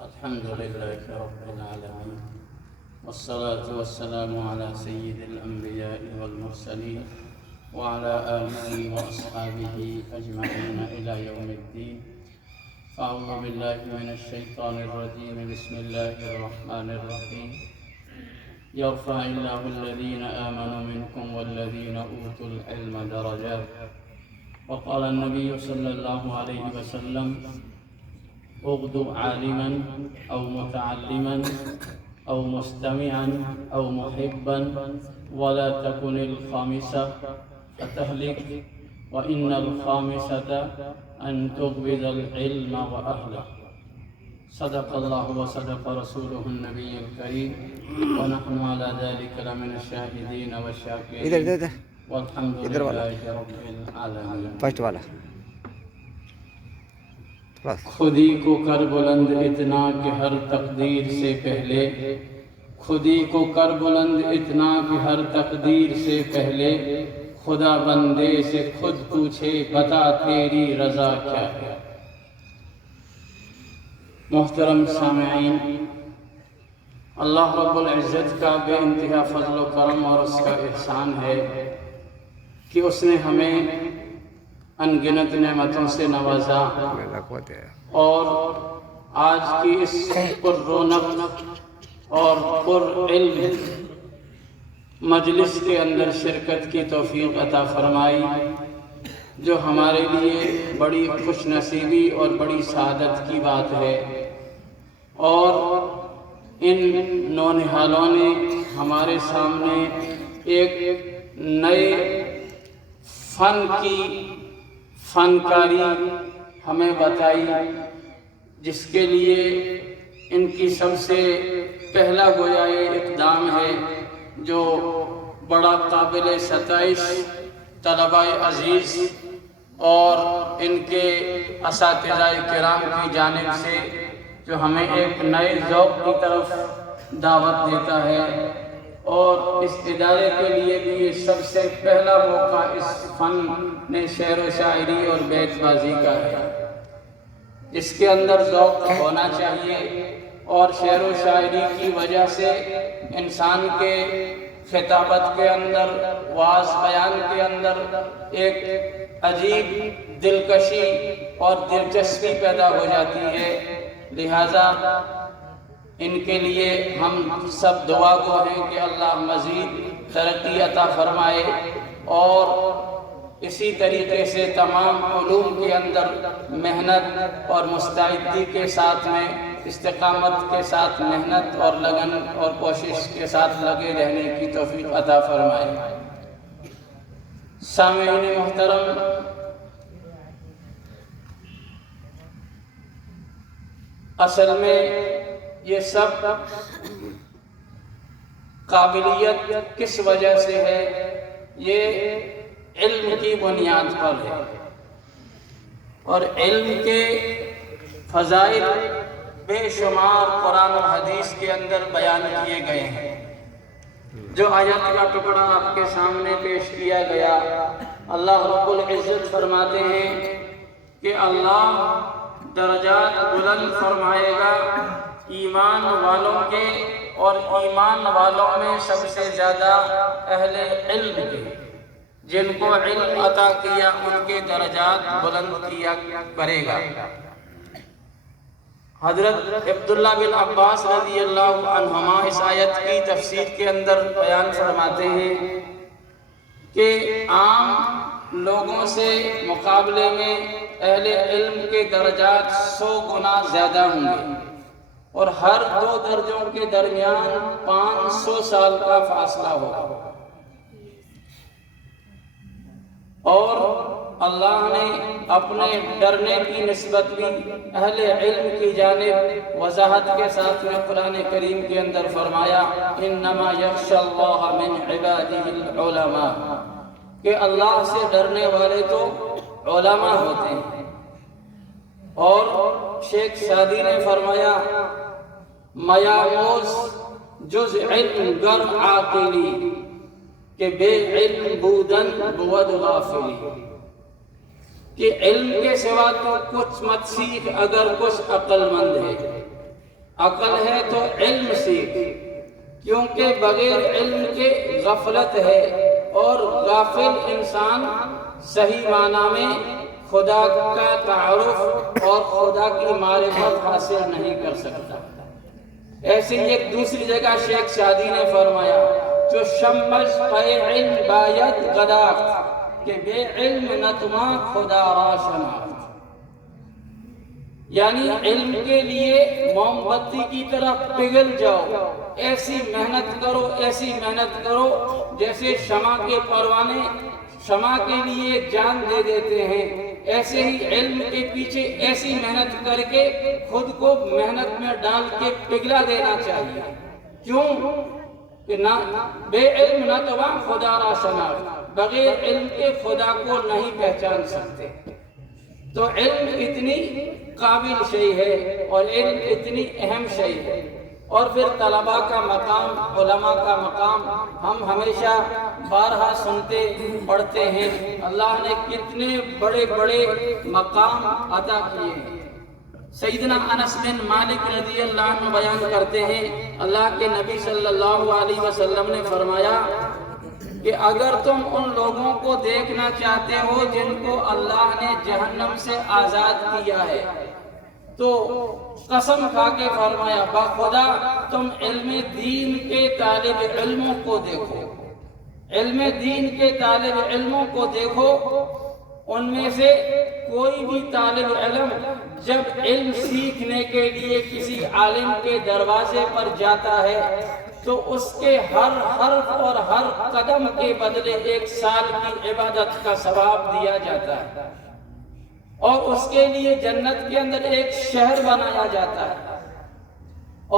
الحمد لله رب العالمين، والصلاة والسلام على سيد الأنبياء والمرسلين وعلى آله وأصحابه أجمعين إلى يوم الدين. فأعوذ بالله من الشيطان الرجيم. بسم الله الرحمن الرحيم. يرفع الله الذين آمنوا منكم والذين أوتوا العلم درجات. وقال النبي صلى الله عليه وسلم: اغدو عالما أو متعلما أو مستمعا أو محبا ولا تكن الخامسة فتهلك، وإن الخامسة أن تغبد العلم وأهله. صدق الله وصدق رسوله النبي الكريم، ونحن على ذلك لمن الشاهدين والشاكرين، والحمد لله رب العالمين. فرسٹ والا خودی کو کر بلند اتنا کہ ہر تقدیر سے پہلے، خودی کو کر بلند اتنا کہ ہر تقدیر سے پہلے، خدا بندے سے خود پوچھے بتا تیری رضا کیا ہے. محترم سامعین، اللہ رب العزت کا بے انتہا فضل و کرم اور اس کا احسان ہے کہ اس نے ہمیں انگنت نعمتوں سے نوازا، اور آج کی اس پر رونق اور پر علم مجلس کے اندر شرکت کی توفیق عطا فرمائی، جو ہمارے لیے بڑی خوش نصیبی اور بڑی سعادت کی بات ہے. اور ان نونہالوں نے ہمارے سامنے ایک نئے فن کی فنکاری ہمیں بتائی، جس کے لیے ان کی سب سے پہلا گویا اقدام ہے، جو بڑا قابل ستائش طلباء عزیز اور ان کے اساتذہ کرام کی جانب سے جو ہمیں ایک نئے ذوق کی طرف دعوت دیتا ہے. اور اس ادارے کے لیے بھی یہ سب سے پہلا موقع اس فن میں شعر و شاعری اور بیت بازی کا ہے. اس کے اندر ذوق ہونا چاہیے، اور شعر و شاعری کی وجہ سے انسان کے خطابت کے اندر، واعظ بیان کے اندر ایک عجیب دلکشی اور دلچسپی پیدا ہو جاتی ہے. لہذا ان کے لیے ہم سب دعا گو ہیں کہ اللہ مزید ترقی عطا فرمائے، اور اسی طریقے سے تمام علوم کے اندر محنت اور مستعدی کے ساتھ میں، استقامت کے ساتھ محنت اور لگن اور کوشش کے ساتھ لگے رہنے کی توفیق عطا فرمائے. سامعین محترم، اصل میں یہ سب قابلیت کس وجہ سے ہے؟ یہ علم کی بنیاد پر ہے، اور علم کے فضائل بے شمار قرآن و حدیث کے اندر بیان کیے گئے ہیں. جو آیت کا ٹکڑا آپ کے سامنے پیش کیا گیا، اللہ رب العزت فرماتے ہیں کہ اللہ درجات بلند فرمائے گا ایمان والوں کے، اور ایمان والوں میں سب سے زیادہ اہل علم کے، جن کو علم عطا کیا ان کے درجات بلند کیا کرے گا. حضرت عبداللہ بن عباس رضی اللہ عنہما اس آیت کی تفسیر کے اندر بیان فرماتے ہیں کہ عام لوگوں سے مقابلے میں اہل علم کے درجات 100 گنا زیادہ ہوں گے، اور ہر دو درجوں کے درمیان 500 سال کا فاصلہ ہوگا. اور اللہ نے اپنے ڈرنے کی نسبت بھی اہل علم کی جانب وضاحت کے ساتھ میں قرآن کریم کے اندر فرمایا: انما یخشی اللہ من عبادہ العلماء، کہ اللہ سے ڈرنے والے تو علماء ہوتے ہیں. اور شیخ سعدی نے فرمایا: میاموز جز علم گر عاقلی، کہ بے علم بودن بود غافلی، کہ علم کے سوا تو کچھ مت سیکھ اگر کچھ عقل مند ہے. عقل ہے تو علم سیکھ، کیونکہ بغیر علم کے غفلت ہے، اور غافل انسان صحیح معنی میں خدا کا تعارف اور خدا کی معرفت حاصل نہیں کر سکتا۔ ایسے ہی ایک دوسری جگہ شیخ سعدی نے فرمایا جو شمس پہ علم باید غداخت کہ بے علم نتما خدا را شناخت، یعنی علم کے لیے موم بتی کی طرح پگھل جاؤ، ایسی محنت کرو، ایسی محنت کرو جیسے شمع کے پروانے شمع کے لیے جان دے دیتے ہیں، ایسے ہی علم کے پیچھے ایسی محنت کر کے خود کو محنت میں ڈال کے پگھلا دینا چاہیے۔ کیوں کہ بے علم نہ تو خدا را شناخت، بغیر علم کے خدا کو نہیں پہچان سکتے۔ تو علم اتنی قابل شے ہے اور علم اتنی اہم شے ہے، اور پھر طلباء کا مقام، علماء کا مقام ہم ہمیشہ بارہا سنتے پڑھتے ہیں۔ اللہ نے کتنے بڑے بڑے مقام عطا کیے ہیں۔ سیدنا انس بن مالک رضی اللہ عنہ بیان کرتے ہیں اللہ کے نبی صلی اللہ علیہ وسلم نے فرمایا کہ اگر تم ان لوگوں کو دیکھنا چاہتے ہو جن کو اللہ نے جہنم سے آزاد کیا ہے تو قسم کھا کے فرمایا بخدا تم علم دین کے طالب علموں کو دیکھو، علم دین کے طالب علموں کو دیکھو، ان میں سے کوئی بھی طالب علم جب علم سیکھنے کے لیے کسی عالم کے دروازے پر جاتا ہے تو اس کے ہر حرف اور ہر قدم کے بدلے 1 سال کی عبادت کا ثواب دیا جاتا ہے، اور اس کے لیے جنت کے اندر ایک شہر بنایا جاتا ہے،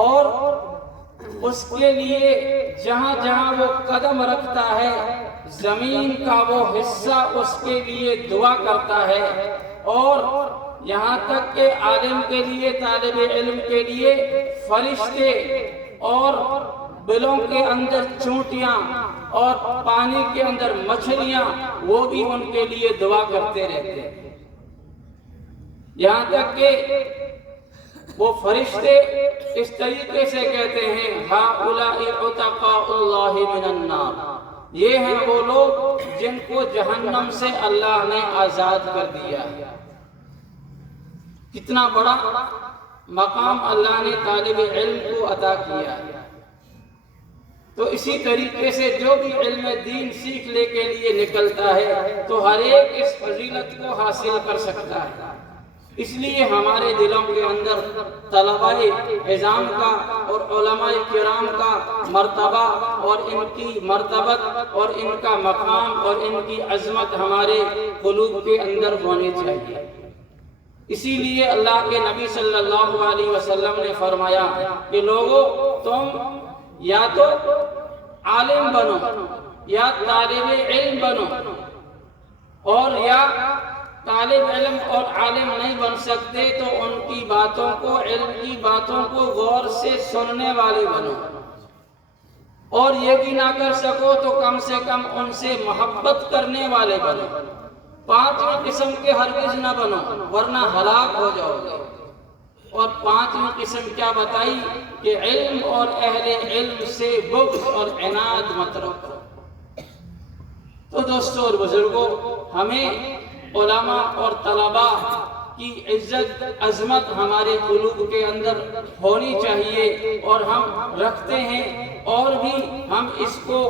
اور اس کے لیے جہاں جہاں وہ قدم رکھتا ہے زمین کا وہ حصہ اس کے لیے دعا کرتا ہے، اور یہاں تک کہ عالم کے لیے، طالب علم کے لیے فرشتے اور بلوں کے اندر چونٹیاں اور پانی کے اندر مچھلیاں وہ بھی ان کے لیے دعا کرتے رہتے ہیں، یہاں تک کہ وہ فرشتے اس طریقے سے کہتے ہیں ہؤلاء عتقاء اللہ من النار، یہ ہیں وہ لوگ جن کو جہنم سے اللہ نے آزاد کر دیا ہے۔ کتنا بڑا مقام اللہ نے طالب علم کو عطا کیا ہے۔ تو اسی طریقے سے جو بھی علم دین سیکھنے کے لیے نکلتا ہے تو ہر ایک اس فضیلت کو حاصل کر سکتا ہے۔ اس لیے ہمارے دلوں کے اندر طلباء عظام کا اور علماء کرام کا مرتبہ اور ان کی مرتبت اور ان کا مقام اور ان کی عظمت ہمارے قلوب کے اندر ہونی چاہیے۔ اسی لیے اللہ کے نبی صلی اللہ علیہ وسلم نے فرمایا کہ لوگوں تم یا تو عالم بنو یا طالب علم بنو، اور یا طالب علم اور عالم نہیں بن سکتے تو ان کی باتوں کو، علم کی باتوں کو غور سے سننے والے بنو، اور یہ بھی نہ کر سکو تو کم سے کم ان سے محبت کرنے والے بنو۔ 5 قسم کے ہرگز نہ بنو ورنہ ہلاک ہو جاؤ گے۔ اور 5 قسم کیا بتائی کہ علم اور اہل علم سے بغض اور عناد مت رکھو۔ تو دوستو اور بزرگوں، ہمیں علماء اور طلباء کی عزت عظمت ہمارے قلوب کے اندر ہونی چاہیے، اور ہم رکھتے ہیں، اور بھی ہم اس کو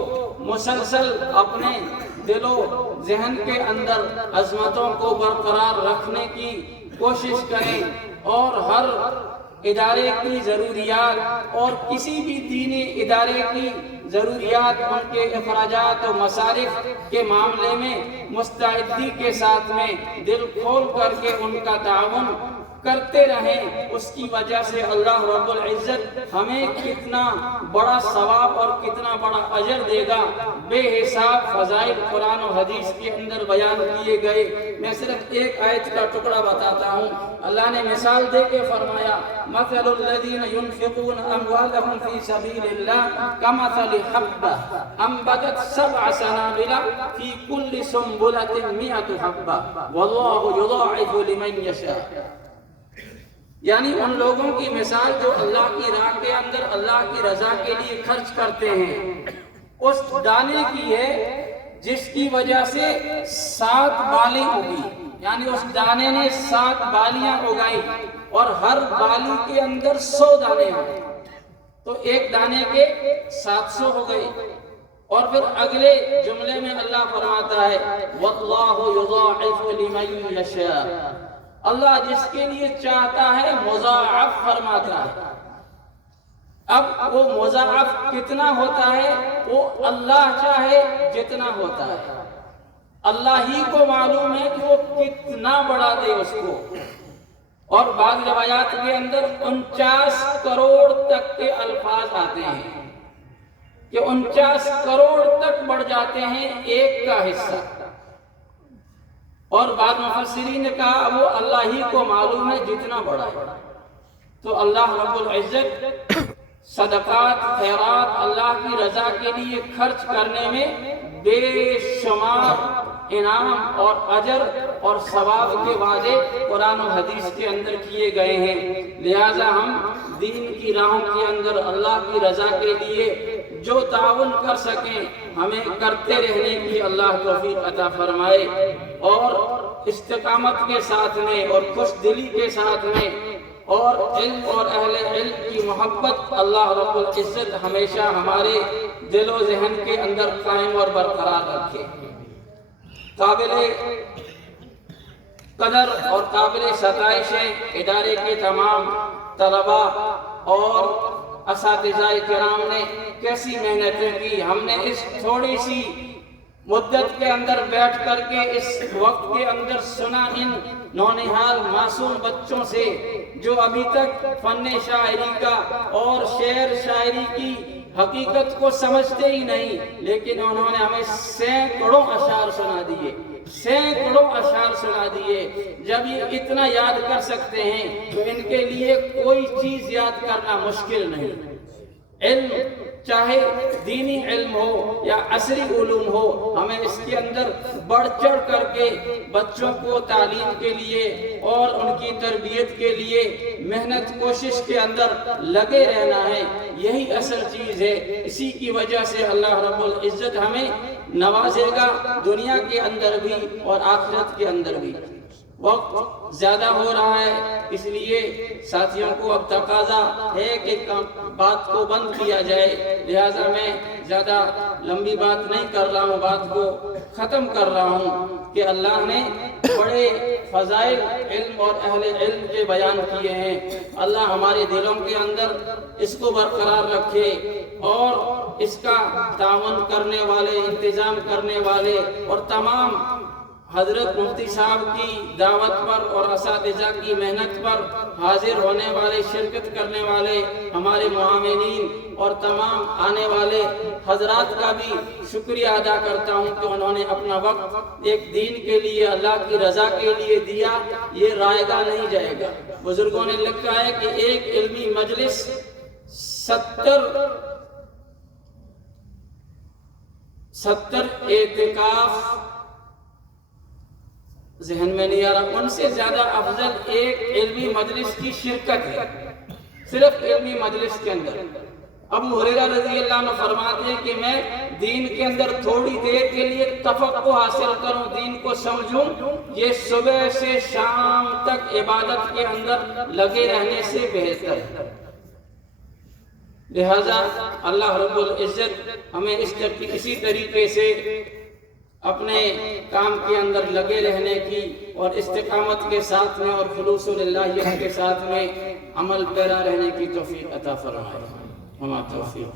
مسلسل اپنے دل و ذہن کے اندر عظمتوں کو برقرار رکھنے کی کوشش کریں، اور ہر ادارے کی ضروریات اور کسی بھی دینی ادارے کی ضروریات، ان کے اخراجات و مصارف کے معاملے میں مستعدی کے ساتھ میں دل کھول کر کے ان کا تعاون کرتے رہیں۔ اس کی وجہ سے اللہ رب العزت ہمیں کتنا بڑا ثواب اور کتنا بڑا اجر دے گا، بے حساب فضائل قرآن و حدیث کے اندر بیان کیے گئے۔ میں صرف ایک آیت کا ٹکڑا بتاتا ہوں۔ اللہ نے مثال دے کے فرمایا مثل الذین ينفقون اموالهم فی سبیل اللہ کمثل حبۃ انبتت 7 سنابل فی کل سنبلۃ 100 حبۃ واللہ یضاعف لمن یشاء۔ یعنی ان لوگوں کی مثال جو اللہ کی راہ کے اندر اللہ کی رضا کے لیے خرچ کرتے ہیں اس دانے کی ہے جس کی وجہ سے 7 بالیں اگی، یعنی اس دانے نے 7 بالیاں اگائی اور ہر بالی کے اندر 100 دانے ہیں، تو ایک دانے کے 700 ہو گئے۔ اور پھر اگلے جملے میں اللہ فرماتا ہے وَاللَّهُ يُضَاعِفُ لِمَن يَشَاءُ، اللہ جس کے لیے چاہتا ہے مضاعف فرماتا ہے۔ اب وہ مضاعف کتنا ہوتا ہے وہ اللہ چاہے جتنا ہوتا ہے، اللہ ہی کو معلوم ہے کہ وہ کتنا بڑھا دے اس کو۔ اور بعض روایات کے اندر 49 کروڑ تک کے الفاظ آتے ہیں کہ 49 کروڑ تک بڑھ جاتے ہیں ایک کا حصہ۔ اور بعض مفسرین نے کہا وہ اللہ ہی کو معلوم ہے جتنا بڑا ہے۔ تو اللہ رب العزت صدقات خیرات اللہ کی رضا کے لیے خرچ کرنے میں بے شمار انعام اور اجر اور ثواب کے وعدے قرآن و حدیث کے اندر کیے گئے ہیں، لہٰذا ہم دین کی راہوں کے اندر اللہ کی رضا کے لیے جو تعاون کر سکیں ہمیں کرتے رہنے کی اللہ توفیق عطا فرمائے، اور استقامت کے ساتھ میں اور خوش دلی کے ساتھ میں اور علم اور اہل علم کی محبت اللہ رب العزت ہمیشہ ہمارے دل و ذہن کے اندر قائم اور برقرار رکھے۔ قابل قدر اور قابل ستائش ادارے کے تمام طلباء اور اساتذہ کرام نے کیسی محنتیں کی۔ ہم نے اس تھوڑی سی مدت کے اندر بیٹھ کر کے اس وقت کے اندر سنا ان نونہال معصوم بچوں سے جو ابھی تک فن شاعری کا اور شعر شاعری کی حقیقت کو سمجھتے ہی نہیں، لیکن انہوں نے ہمیں سینکڑوں اشعار سنا دیے۔ جب یہ اتنا یاد کر سکتے ہیں تو ان کے لیے کوئی چیز یاد کرنا مشکل نہیں۔ علم چاہے دینی علم ہو یا عصری علوم ہو، ہمیں اس کے اندر بڑھ چڑھ کر کے بچوں کو تعلیم کے لیے اور ان کی تربیت کے لیے محنت کوشش کے اندر لگے رہنا ہے، یہی اصل چیز ہے۔ اسی کی وجہ سے اللہ رب العزت ہمیں نوازے گا دنیا کے اندر بھی اور آخرت کے اندر بھی۔ وقت زیادہ ہو رہا ہے، اس لیے ساتھیوں کو اب تقاضا ہے کہ بات کو بند کیا جائے، لہٰذا میں زیادہ لمبی بات نہیں کر رہا ہوں، بات کو ختم کر رہا ہوں کہ اللہ نے بڑے فضائل علم اور اہل علم کے بیان کیے ہیں۔ اللہ ہمارے دلوں کے اندر اس کو برقرار رکھے اور اس کا تعاون کرنے والے، انتظام کرنے والے اور تمام حضرت مفتی صاحب کی دعوت پر اور اساتذہ کی محنت پر حاضر ہونے والے، شرکت کرنے والے ہمارے معاونین اور تمام آنے والے حضرات کا بھی شکریہ ادا کرتا ہوں کہ انہوں نے اپنا وقت ایک دین کے لیے، اللہ کی رضا کے لیے دیا، یہ رائے گا نہیں جائے گا۔ بزرگوں نے لکھا ہے کہ ایک علمی مجلس 70 اعتکاف ذہن میں نہیں آ رہا، ان سے زیادہ افضل ایک علمی مجلس کی شرکت ہے، صرف علمی مجلس کے اندر۔ ابو ہریرہ رضی اللہ عنہ فرماتے ہیں کہ میں دین کے اندر تھوڑی دیر کے لیے تفقہ حاصل کروں، دین کو سمجھوں، یہ صبح سے شام تک عبادت کے اندر لگے رہنے سے بہتر ہے۔ لہذا اللہ رب العزت ہمیں اسی طریقے سے اپنے کام کے اندر لگے رہنے کی اور استقامت کے ساتھ میں اور خلوص للہ کے ساتھ میں عمل پیرا رہنے کی توفیق عطا فرمائے۔ ہمارا توفیق